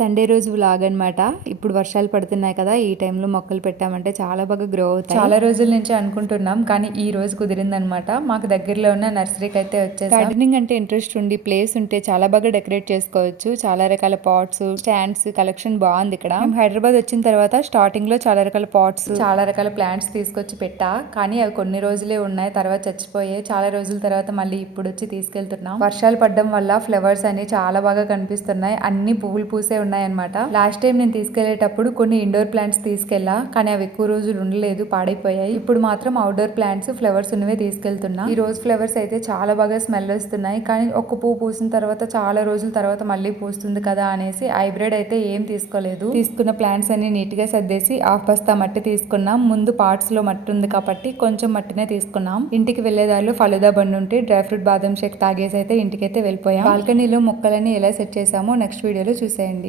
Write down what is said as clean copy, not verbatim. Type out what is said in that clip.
Sunday రోజు vlog అనమాట. ఇప్పుడు వర్షాలు పడుతున్నాయి కదా, ఈ టైంలో మొక్కలు పెట్టామంటే చాలా బాగా గ్రో అవుతాయి. చాలా రోజుల నుంచి అనుకుంటున్నాం, కానీ ఈ రోజు కుదిరిందనమాట. మాకు దగ్గరలో ఉన్న నర్సరీకి అయితే వచ్చేసాం. గార్డెనింగ్ అంటే ఇంట్రెస్ట్ ఉండి ప్లేస్ ఉంటే చాలా బాగా డెకరేట్ చేసుకోవచ్చు. చాలా రకాల పాట్స్, స్టాండ్స్ కలెక్షన్ బాగుంది ఇక్కడ. మేము హైదరాబాద్ వచ్చిన తర్వాత స్టార్టింగ్ లో చాలా రకాల పాట్స్, చాలా రకాల ప్లాంట్స్ తీసుకొచ్చి పెట్టా, కానీ అవి కొన్ని రోజులే ఉన్నాయి, తర్వాత చచ్చిపోయాయి. చాలా రోజుల తర్వాత మళ్ళీ ఇప్పుడు వచ్చి తీసుకెళ్తున్నాం. వర్షాలు పడడం వల్ల ఫ్లవర్స్ అన్ని చాలా బాగా కనిపిస్తున్నాయి. అన్ని పువ్వులు పూసే ఉన్నాయన్నమాట. లాస్ట్ టైం నేను తీసుకెళ్లేటప్పుడు కొన్ని ఇండోర్ ప్లాంట్స్ తీసుకెళ్లా, కానీ అవి ఎక్కువ రోజులు ఉండలేదు, పాడైపోయాయి. ఇప్పుడు మాత్రం అవుట్డోర్ ప్లాంట్స్, ఫ్లవర్స్ ఉన్నవే తీసుకెళ్తున్నా. ఈ రోజ్ ఫ్లవర్స్ అయితే చాలా బాగా స్మెల్ వస్తున్నాయి, కానీ ఒక్క పువ్వు పూసిన తర్వాత చాలా రోజుల తర్వాత మళ్ళీ పూస్తుంది కదా అనేసి హైబ్రిడ్ అయితే ఏం తీసుకోలేదు. తీసుకున్న ప్లాంట్స్ అన్ని నీట్ గా సర్దేసి హాఫ్ బస్తా మట్టి తీసుకున్నాం. ముందు పార్ట్స్ లో మట్టి ఉంది కాబట్టి కొంచెం మట్టినే తీసుకున్నాం. ఇంటికి వెళ్లేదారిలో ఫలుదా బండి ఉంటే డ్రై ఫ్రూట్ బాదం షేక్ తాగేసి అయితే ఇంటికైతే వెళ్ళిపోయాం. బాల్కనీలో మొక్కలని ఎలా సెట్ చేసామో నెక్స్ట్ వీడియోలో చూసేయండి.